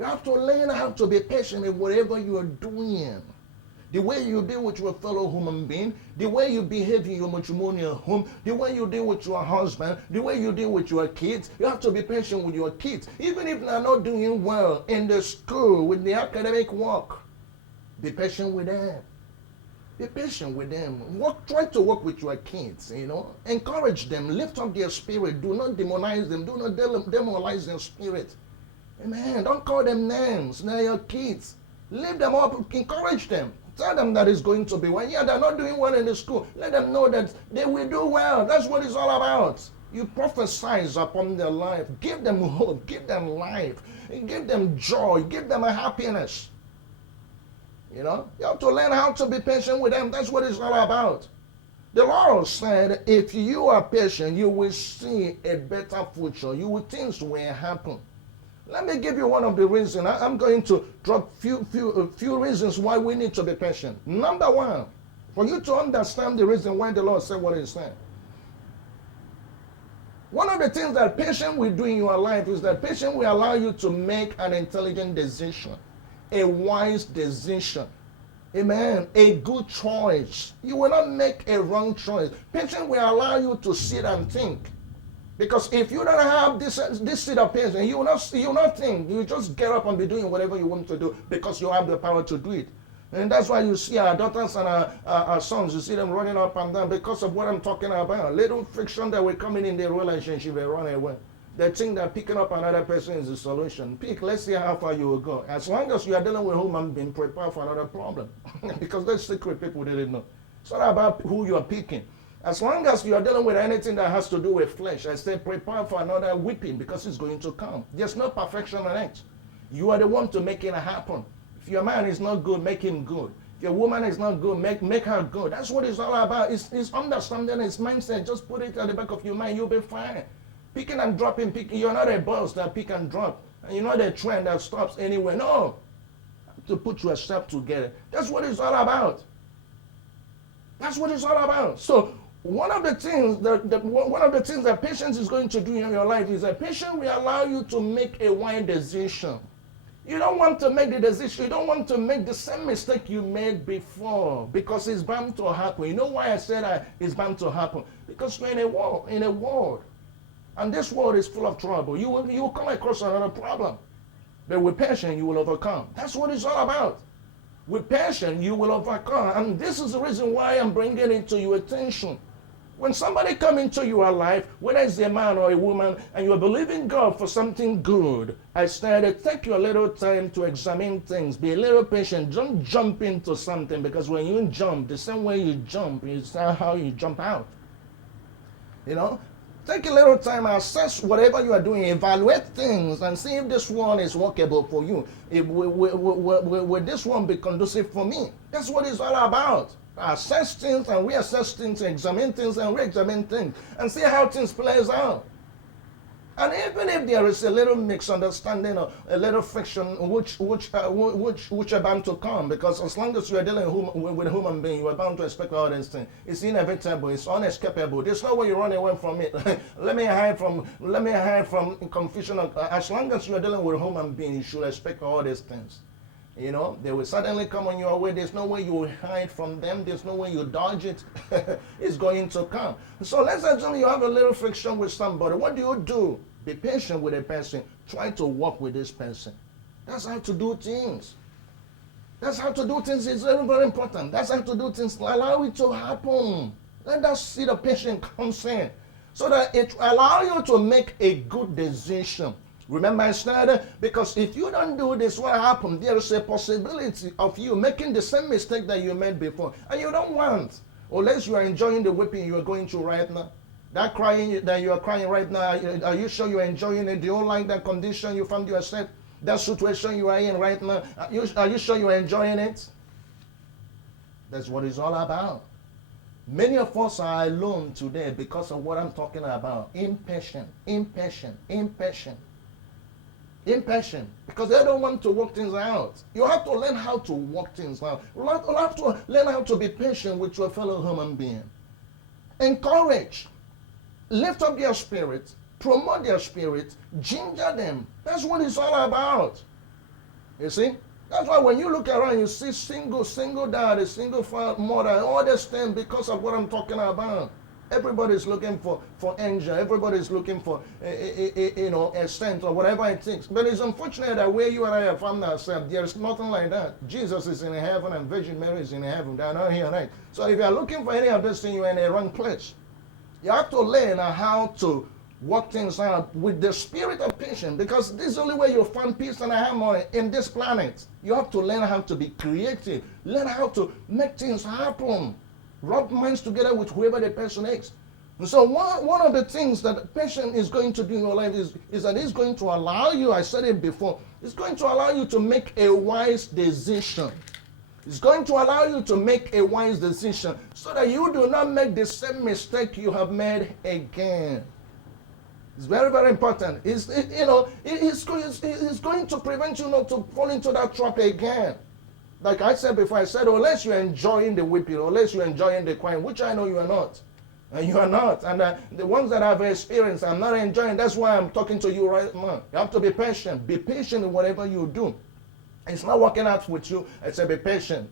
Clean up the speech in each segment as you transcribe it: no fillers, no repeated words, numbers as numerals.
You have to learn how to be patient in whatever you are doing. The way you deal with your fellow human being, the way you behave in your matrimonial home, the way you deal with your husband, the way you deal with your kids. You have to be patient with your kids. Even if they're not doing well in the school with the academic work, be patient with them. Be patient with them. Try to work with your kids, Encourage them. Lift up their spirit. Do not demonize them. Do not demoralize their spirit. Amen. Don't call them names. They're your kids. Lift them up. Encourage them. Tell them that it's going to be well. Yeah, they're not doing well in the school. Let them know that they will do well. That's what it's all about. You prophesize upon their life. Give them hope. Give them life. Give them joy. Give them a happiness. You have to learn how to be patient with them. That's what it's all about. The Lord said, if you are patient, you will see a better future. Things will happen. Let me give you one of the reasons. I'm going to drop few reasons why we need to be patient. Number one, for you to understand the reason why the Lord said what He said. One of the things that patience will do in your life is that patience will allow you to make an intelligent decision, a wise decision. Amen. A good choice. You will not make a wrong choice. Patience will allow you to sit and think. Because if you don't have this seed of patience, you will not think. You just get up and be doing whatever you want to do because you have the power to do it. And that's why you see our daughters and our sons, you see them running up and down because of what I'm talking about. Little friction that will come in their relationship, they run away. They think that picking up another person is the solution. Let's see how far you will go. As long as you are dealing with human being, prepare for another problem. Because that's secret people didn't know. It's not about who you are picking. As long as you are dealing with anything that has to do with flesh, I say prepare for another whipping because it's going to come. There's no perfection on it. You are the one to make it happen. If your man is not good, make him good. If your woman is not good, make her good. That's what it's all about. It's understanding, it's mindset. Just put it at the back of your mind. You'll be fine. Picking and dropping. You're not a boss that pick and drop. And you're not a trend that stops anywhere. No. You have to put yourself together. That's what it's all about. That's what it's all about. So one of the things that patience is going to do in your life is that patience will allow you to make a wise decision. You don't want to make the decision. You don't want to make the same mistake you made before because it's bound to happen. You know why I said it's bound to happen? Because you're in a world, and this world is full of trouble. You will come across another problem, but with patience you will overcome. That's what it's all about. With patience you will overcome, and this is the reason why I'm bringing it to your attention. When somebody comes into your life, whether it's a man or a woman, and you're believing God for something good, I said, take your little time to examine things. Be a little patient. Don't jump into something, because when you jump, the same way you jump is how you jump out. Take a little time, assess whatever you are doing, evaluate things, and see if this one is workable for you. Will this one be conducive for me? That's what it's all about. Assess things and reassess things, examine things and re-examine things, and see how things plays out. And even if there is a little misunderstanding or a little friction, which are bound to come, because as long as you are dealing with a human being, you are bound to expect all these things. It's inevitable. It's unescapable. There's no way you run away from it. Let me hide from confusion. As long as you are dealing with a human being, you should expect all these things. They will suddenly come on your way. There's no way you will hide from them. There's no way you dodge it. It's going to come. So let's assume you have a little friction with somebody. What do? Be patient with a person. Try to work with this person. That's how to do things. That's how to do things. It's very, very important. That's how to do things. Allow it to happen. Let us see the patient comes in, so that it allows you to make a good decision. Remember I said, because if you don't do this, what happens? There is a possibility of you making the same mistake that you made before. And you don't want. Unless you are enjoying the whipping you are going through right now. That crying that you are crying right now, are you sure you are enjoying it? Do you like that condition you found yourself? That situation you are in right now? Are you sure you are enjoying it? That's what it's all about. Many of us are alone today because of what I'm talking about. Impatient. Impatient, because they don't want to work things out. You have to learn how to work things out. You have to learn how to be patient with your fellow human being. Encourage, lift up their spirit, promote their spirit, ginger them. That's what it's all about. You see? That's why when you look around, you see single dad, a single mother, all this thing because of what I'm talking about. Everybody's looking for angel. Everybody's looking for a saint or whatever it takes. But it's unfortunate that where you and I have found ourselves, there's nothing like that. Jesus is in heaven and Virgin Mary is in heaven. They're not here, right? So if you're looking for any of this thing, you're in the wrong place. You have to learn how to work things out with the spirit of patience, because this is the only way you'll find peace and harmony in this planet. You have to learn how to be creative, learn how to make things happen, rub minds together with whoever the person is. And so one of the things that patience is going to do in your life is that it's going to allow you, I said it before, it's going to allow you to make a wise decision. It's going to allow you to make a wise decision so that you do not make the same mistake you have made again. It's very, very important. It's going to prevent you not to fall into that trap again. Like I said before, I said, unless you're enjoying the whipping, unless you're enjoying the crying, which I know you are not. And you are not. And the ones that I've experienced, I'm not enjoying. That's why I'm talking to you right now. You have to be patient. Be patient in whatever you do. It's not working out with you. I say be patient.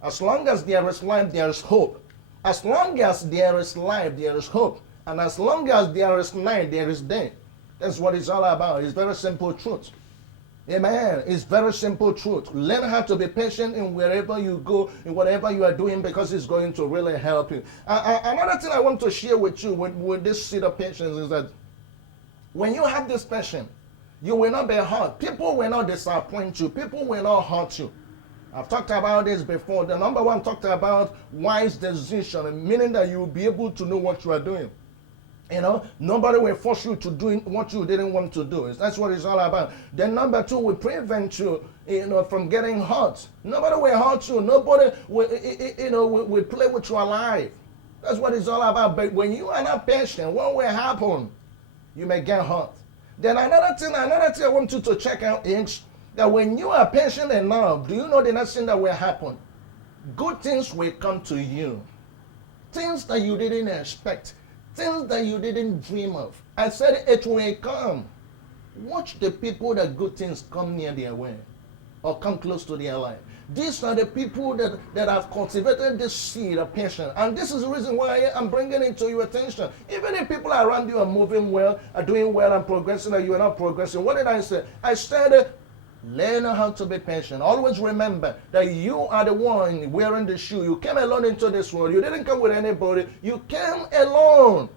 As long as there is life, there is hope. As long as there is life, there is hope. And as long as there is night, there is day. That's what it's all about. It's very simple truth. Amen. It's very simple truth. Learn how to be patient in wherever you go, in whatever you are doing, because it's going to really help you. Another thing I want to share with you with this seed of patience is that when you have this patience, you will not be hurt. People will not disappoint you. People will not hurt you. I've talked about this before. The number one talked about wise decision, meaning that you will be able to know what you are doing. You know, nobody will force you to do what you didn't want to do. That's what it's all about. Then number two will prevent you, from getting hurt. Nobody will hurt you. Nobody will play with your life. That's what it's all about. But when you are not patient, what will happen? You may get hurt. Then another thing I want you to check out is that when you are patient enough, do you know the next thing that will happen? Good things will come to you. Things that you didn't expect. Things that you didn't dream of. I said it will come. Watch the people that good things come near their way or come close to their life. These are the people that have cultivated this seed of patience. And this is the reason why I'm bringing it to your attention. Even if people around you are moving well, are doing well and progressing, and you are not progressing, what did I say? I said, learn how to be patient. Always remember that you are the one wearing the shoe. You came alone into this world. You didn't come with anybody. You came alone.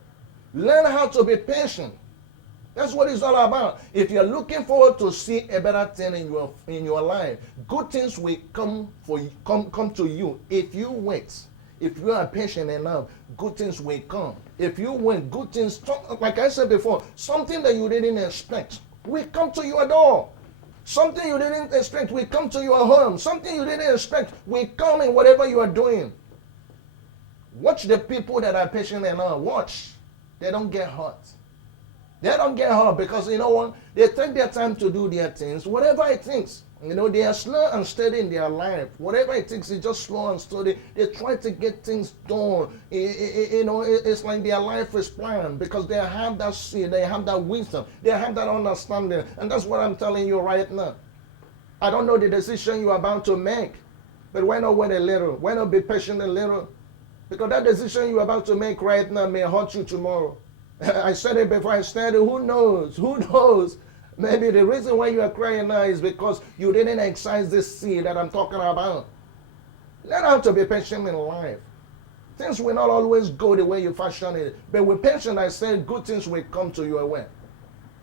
Learn how to be patient. That's what it's all about. If you're looking forward to see a better thing in your life, good things will come to you if you wait. If you are patient enough, good things will come. If you wait, good things, like I said before, something that you didn't expect will come to your door. Something you didn't expect will come to your home. Something you didn't expect will come in whatever you are doing. Watch the people that are patient enough. Watch. They don't get hurt. They don't get hurt because, you know what? They take their time to do their things. Whatever it takes. They are slow and steady in their life. Whatever it takes is just slow and steady. They try to get things done. It's like their life is planned because they have that seed, they have that wisdom, they have that understanding. And that's what I'm telling you right now. I don't know the decision you are about to make, but why not wait a little? Why not be patient a little? Because that decision you're about to make right now may hurt you tomorrow. I said it before I started. Who knows? Who knows? Maybe the reason why you are crying now is because you didn't exercise this seed that I'm talking about. Learn how to be patient in life. Things will not always go the way you fashion it. But with patience, I said, good things will come to your way.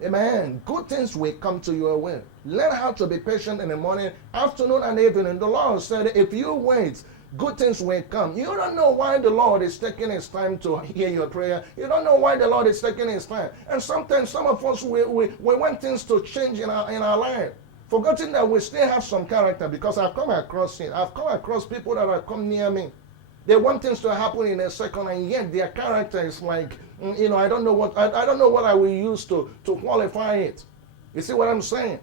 Amen. Good things will come to your way. Learn how to be patient in the morning, afternoon, and evening. The Lord said, if you wait, good things will come. You don't know why the Lord is taking his time to hear your prayer. You don't know why the Lord is taking his time. And sometimes some of us, we want things to change in our life, forgetting that we still have some character, because I've come across it. I've come across people that have come near me. They want things to happen in a second, and yet their character is like, I don't know what I will use to qualify it. You see what I'm saying?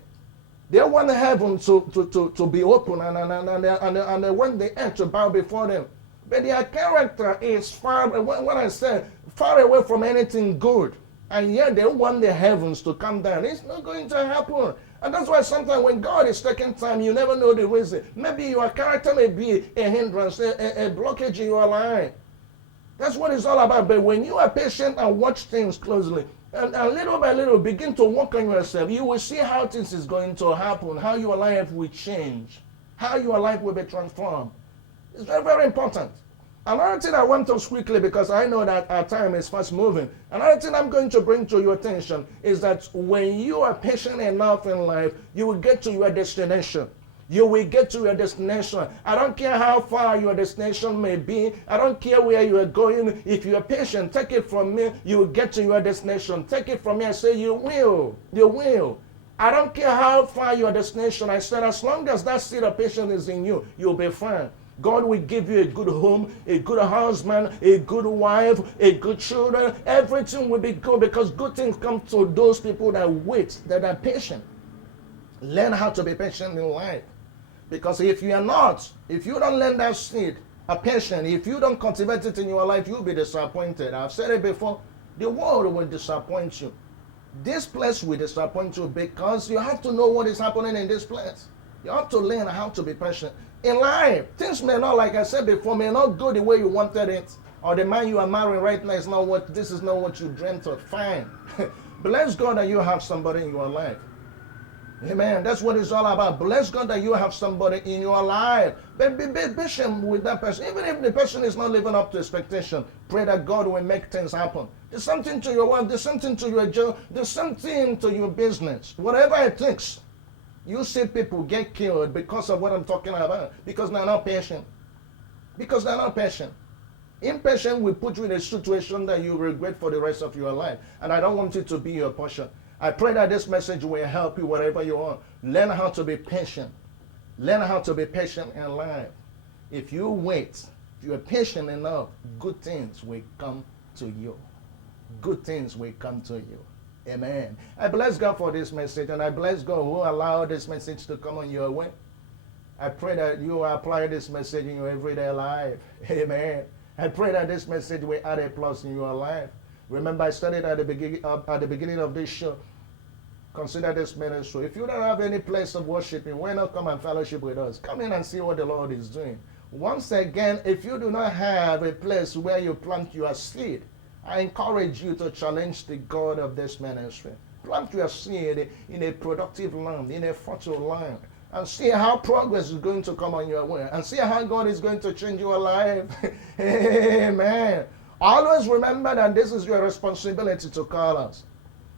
They want heaven to be open and they want the earth to bow before them. But their character is far, what I said, far away from anything good. And yet they want the heavens to come down. It's not going to happen. And that's why sometimes when God is taking time, you never know the reason. Maybe your character may be a hindrance, a blockage in your life. That's what it's all about. But when you are patient and watch things closely, and little by little begin to work on yourself, you will see how things is going to happen, how your life will change, how your life will be transformed. It's very, very important. Another thing I want to quickly, because I know that our time is fast moving. Another thing I'm going to bring to your attention is that when you are patient enough in life, you will get to your destination. You will get to your destination. I don't care how far your destination may be. I don't care where you are going. If you are patient, take it from me, you will get to your destination. Take it from me, I say you will. You will. I don't care how far your destination. I said as long as that seed of patience is in you, you'll be fine. God will give you a good home, a good husband, a good wife, a good children. Everything will be good because good things come to those people that wait, that are patient. Learn how to be patient in life. Because if you are not, if you don't learn that seed of patience, if you don't cultivate it in your life, you'll be disappointed. I've said it before, the world will disappoint you. This place will disappoint you because you have to know what is happening in this place. You have to learn how to be patient. In life, things may not, like I said before, may not go the way you wanted it. Or the man you are marrying right now is not what, this is not what you dreamt of. Fine. Bless God that you have somebody in your life. Amen. That's what it's all about. Bless God that you have somebody in your life. But be patient with that person. Even if the person is not living up to expectation, pray that God will make things happen. There's something to your work. There's something to your job. There's something to your business. Whatever it takes. You see people get killed because of what I'm talking about. Because they're not patient. Because they're not patient. Impatient will put you in a situation that you regret for the rest of your life. And I don't want it to be your portion. I pray that this message will help you wherever you are. Learn how to be patient. Learn how to be patient in life. If you wait, if you are patient enough, good things will come to you. Good things will come to you. Amen. I bless God for this message, and I bless God who allowed this message to come on your way. I pray that you apply this message in your everyday life. Amen. I pray that this message will add a plus in your life. Remember, I studied at the beginning of this show. Consider this ministry. If you don't have any place of worshiping, why not come and fellowship with us? Come in and see what the Lord is doing. Once again, if you do not have a place where you plant your seed, I encourage you to challenge the God of this ministry. Plant your seed in a productive land, in a fertile land, and see how progress is going to come on your way, and see how God is going to change your life. Amen. Always remember that this is your responsibility to call us.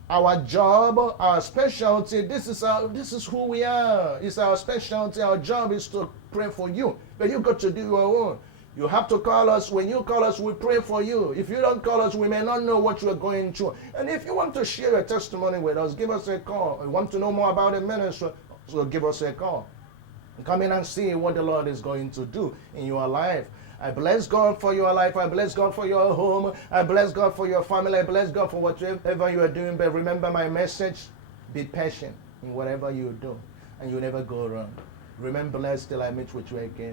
Our job, our specialty, this is who we are. It's our specialty. Our job is to pray for you. But you've got to do your own. You have to call us. When you call us, we pray for you. If you don't call us, we may not know what you are going through. And if you want to share your testimony with us, give us a call. You want to know more about the ministry, so give us a call. Come in and see what the Lord is going to do in your life. I bless God for your life. I bless God for your home. I bless God for your family. I bless God for whatever you are doing. But remember my message. Be patient in whatever you do. And you never go wrong. Remain blessed till I meet with you again.